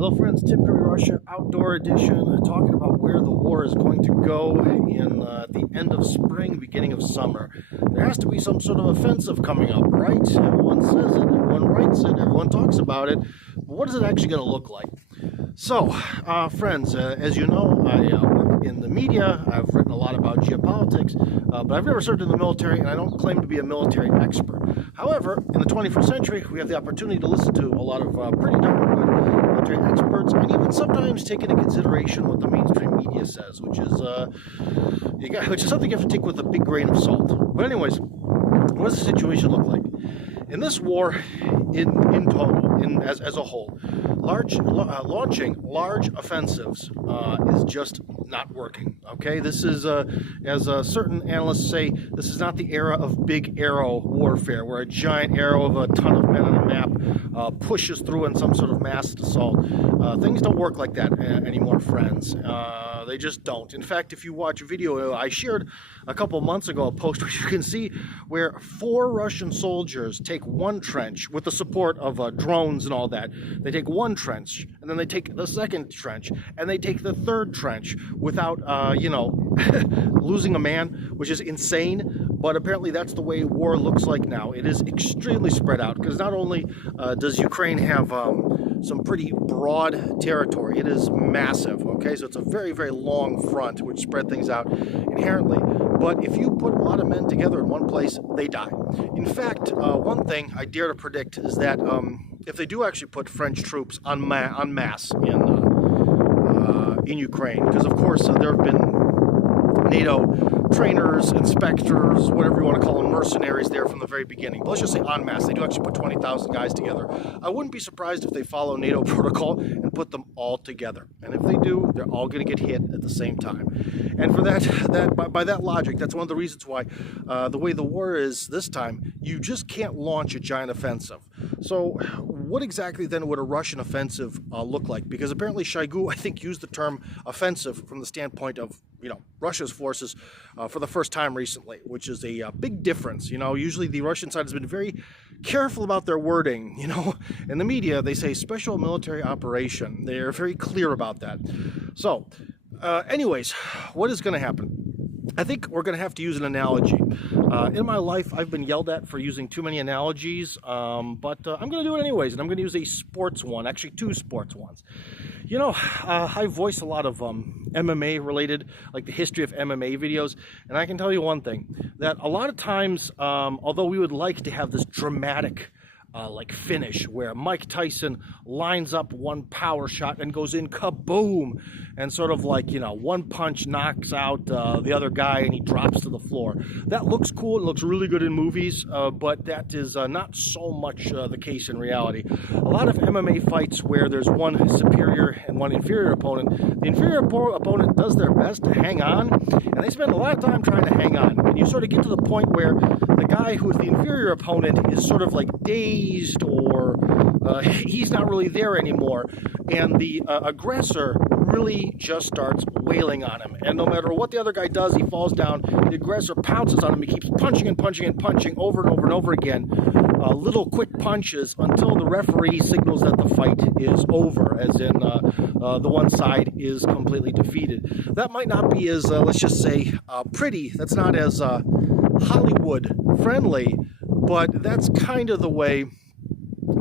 Hello friends, Kirby Russia Outdoor Edition, talking about where the war is going to go in the end of spring, beginning of summer. There has to be some sort of offensive coming up, right? Everyone says it, everyone writes it, everyone talks about it, but what is it actually going to look like? So, friends, as you know, I work in the media. I've written a lot about geopolitics, but I've never served in the military, and I don't claim to be a military expert. However, in the 21st century, we have the opportunity to listen to a lot of pretty darn good military experts, and even sometimes take into consideration what the mainstream media says, which is something you have to take with a big grain of salt. But anyways, what does the situation look like? In this war, in total, as a whole, launching large offensives is just not working. Okay, this is, as certain analysts say, this is not the era of big arrow warfare, where a giant arrow of a ton of men on a map pushes through in some sort of mass assault. Things don't work like that anymore, friends. They just don't. In fact, if you watch a video I shared a couple months ago, a post where you can see where 4 Russian soldiers take one trench with the support of drones and all that. They take one trench, and then they take the second trench, and they take the third trench without, losing a man, which is insane. But apparently that's the way war looks like now. It is extremely spread out, because not only does Ukraine have some pretty broad territory, it is massive, okay? So it's a very, very long front, which spread things out inherently. But if you put a lot of men together in one place, they die. In fact, one thing I dare to predict is that if they do actually put French troops en masse in Ukraine, because of course there have been NATO trainers, inspectors, whatever you want to call them, mercenaries there from the very beginning. But let's just say en masse. They do actually put 20,000 guys together. I wouldn't be surprised if they follow NATO protocol and put them all together. And if they do, they're all going to get hit at the same time. And for by that logic, that's one of the reasons why the way the war is this time, you just can't launch a giant offensive. So what exactly then would a Russian offensive look like? Because apparently Shoigu, I think, used the term offensive from the standpoint of, Russia's forces for the first time recently, which is a big difference. Usually the Russian side has been very careful about their wording. In the media, they say special military operation. They're very clear about that. So, anyways, what is going to happen? I think we're going to have to use an analogy. In my life, I've been yelled at for using too many analogies, but I'm going to do it anyways, and I'm going to use a sports one, actually 2 sports ones. I voice a lot of MMA related, like the history of MMA videos, and I can tell you one thing, that a lot of times, although we would like to have this dramatic finish where Mike Tyson lines up one power shot and goes in kaboom, and sort of one punch knocks out the other guy and he drops to the floor. That looks cool, it looks really good in movies, but that is not so much the case in reality. A lot of MMA fights where there's one superior and one inferior opponent, the inferior opponent does their best to hang on, and they spend a lot of time trying to hang on, and you sort of get to the point where the guy who is the inferior opponent is sort of dazed, or he's not really there anymore, and the aggressor really just starts wailing on him, and no matter what the other guy does, he falls down. The aggressor pounces on him. He keeps punching and punching and punching over and over and over again, little quick punches, until the referee signals that the fight is over, as in the one side is completely defeated. That might not be as, let's just say, pretty. That's not as Hollywood friendly, but that's kind of the way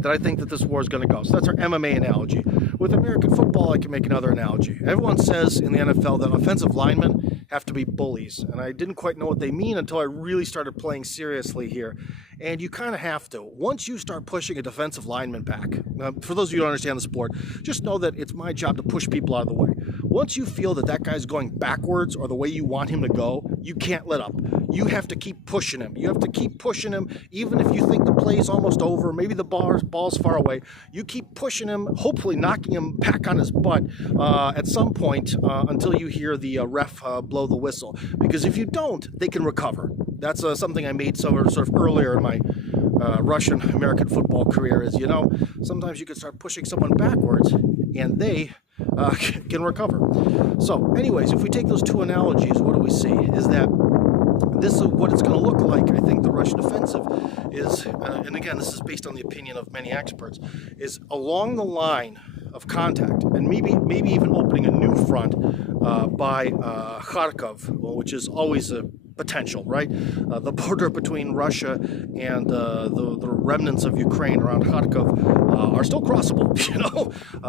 that I think that this war is going to go. So that's our MMA analogy. With American football, I can make another analogy. Everyone says in the NFL that offensive linemen have to be bullies, and I didn't quite know what they mean until I really started playing seriously here. And you kind of have to. Once you start pushing a defensive lineman back, for those of you who don't understand the sport, just know that it's my job to push people out of the way. Once you feel that that guy's going backwards or the way you want him to go, you can't let up. You have to keep pushing him. You have to keep pushing him, even if you think the play's almost over, maybe the ball's far away. You keep pushing him, hopefully knocking him back on his butt at some point until you hear the ref blow the whistle. Because if you don't, they can recover. That's something I made sort of earlier in my Russian-American football career is, sometimes you can start pushing someone backwards and they can recover. So anyways, if we take those 2 analogies, what do we see? Is that this is what it's going to look like. I think the Russian offensive is, and again, this is based on the opinion of many experts, is along the line of contact, and maybe even opening a new front by Kharkov, which is always a potential, right? The border between Russia and the remnants of Ukraine around Kharkov are still crossable.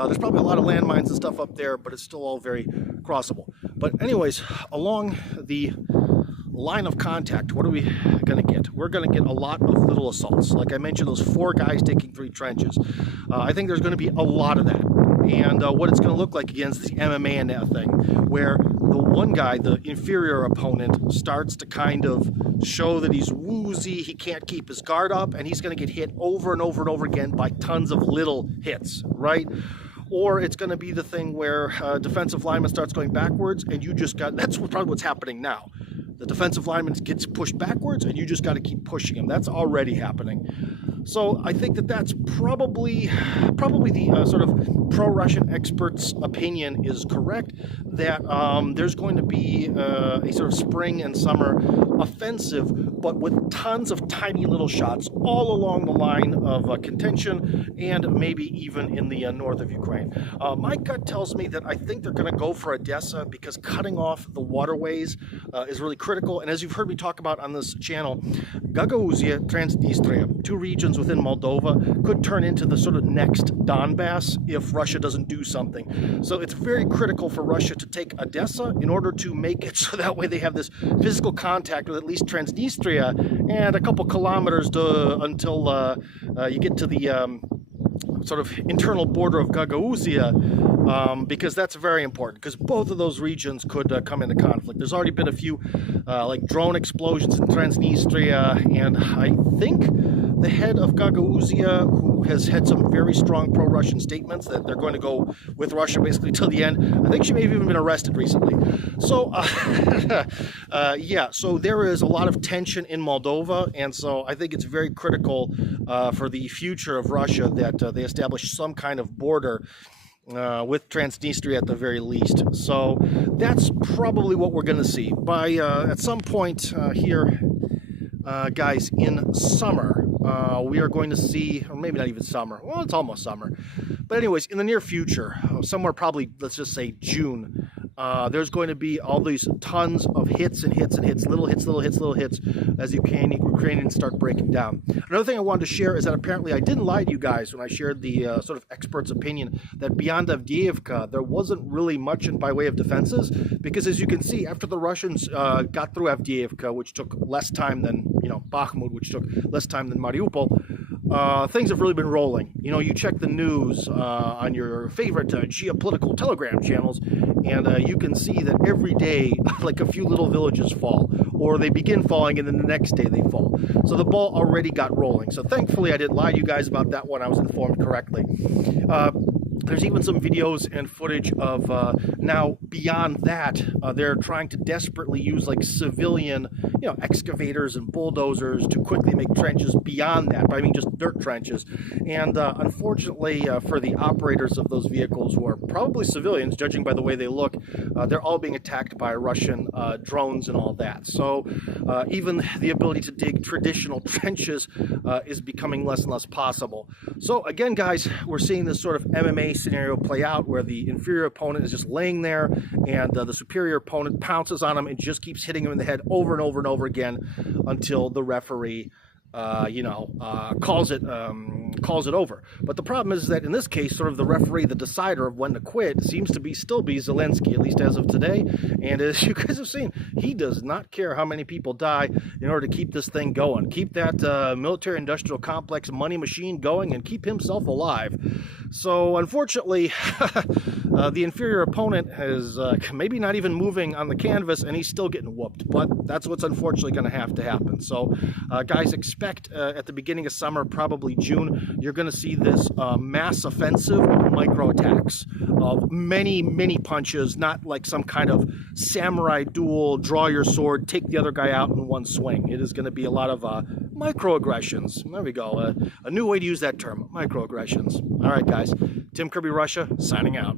There's probably a lot of landmines and stuff up there, but it's still all very crossable. But anyways, along the line of contact, what are we going to get? We're going to get a lot of little assaults. Like I mentioned, those 4 guys taking 3 trenches. I think there's going to be a lot of that. And what it's going to look like against the MMA and that thing, where the one guy, the inferior opponent, starts to kind of show that he's woozy, he can't keep his guard up, and he's going to get hit over and over and over again by tons of little hits, right? Or it's going to be the thing where defensive lineman starts going backwards, and you just got, that's probably what's happening now. The defensive lineman gets pushed backwards, and you just got to keep pushing him. That's already happening. So I think that that's probably the sort of pro-Russian experts' opinion is correct, that there's going to be a sort of spring and summer offensive, but with tons of tiny little shots all along the line of contention, and maybe even in the north of Ukraine. My gut tells me that I think they're going to go for Odessa, because cutting off the waterways is really critical. And as you've heard me talk about on this channel, Gagauzia, Transnistria, 2 regions within Moldova, could turn into the sort of next Donbass if Russia doesn't do something. So it's very critical for Russia to take Odessa in order to make it so that way they have this physical contact with at least Transnistria and a couple kilometers until you get to the sort of internal border of Gagauzia, because that's very important, because both of those regions could come into conflict. There's already been a few like drone explosions in Transnistria, and I think the head of Gagauzia, who has had some very strong pro-Russian statements that they're going to go with Russia basically till the end, I think she may have even been arrested recently. So yeah, so there is a lot of tension in Moldova, and so I think it's very critical for the future of Russia that they establish some kind of border with Transnistria at the very least. So that's probably what we're going to see by at some point here, guys, in summer. We are going to see, or maybe not even summer, well, it's almost summer, but anyways, in the near future, somewhere probably, let's just say June, there's going to be all these tons of hits and hits and hits, little hits, as Ukrainians start breaking down. Another thing I wanted to share is that apparently I didn't lie to you guys when I shared the sort of expert's opinion that beyond Avdiivka, there wasn't really much by way of defenses, because as you can see, after the Russians got through Avdiivka, which took less time than, Bakhmut, which took less time than Mariupol, things have really been rolling. You check the news on your favorite geopolitical Telegram channels, and you can see that every day, like a few little villages fall, or they begin falling, and then the next day they fall. So the ball already got rolling. So thankfully, I didn't lie to you guys about that one. I was informed correctly. There's even some videos and footage of now beyond that, they're trying to desperately use like civilian, excavators and bulldozers to quickly make trenches beyond that. But I mean just dirt trenches. And unfortunately for the operators of those vehicles, who are probably civilians, judging by the way they look, they're all being attacked by Russian drones and all that. So even the ability to dig traditional trenches is becoming less and less possible. So again, guys, we're seeing this sort of MMA scenario play out, where the inferior opponent is just laying there, and the superior opponent pounces on him and just keeps hitting him in the head over and over and over again until the referee calls it over. But the problem is that in this case, sort of the referee, the decider of when to quit, seems to still be Zelensky, at least as of today. And as you guys have seen, he does not care how many people die in order to keep this thing going, keep that military-industrial complex money machine going, and keep himself alive. So unfortunately, the inferior opponent is maybe not even moving on the canvas, and he's still getting whooped. But that's what's unfortunately going to happen. So guys, expect at the beginning of summer, probably June, you're going to see this mass offensive of micro attacks, of many punches, not like some kind of samurai duel, draw your sword, take the other guy out in one swing. It is going to be a lot of microaggressions. There we go, a new way to use that term, microaggressions. All right, guys, Tim Kirby Russia, signing out.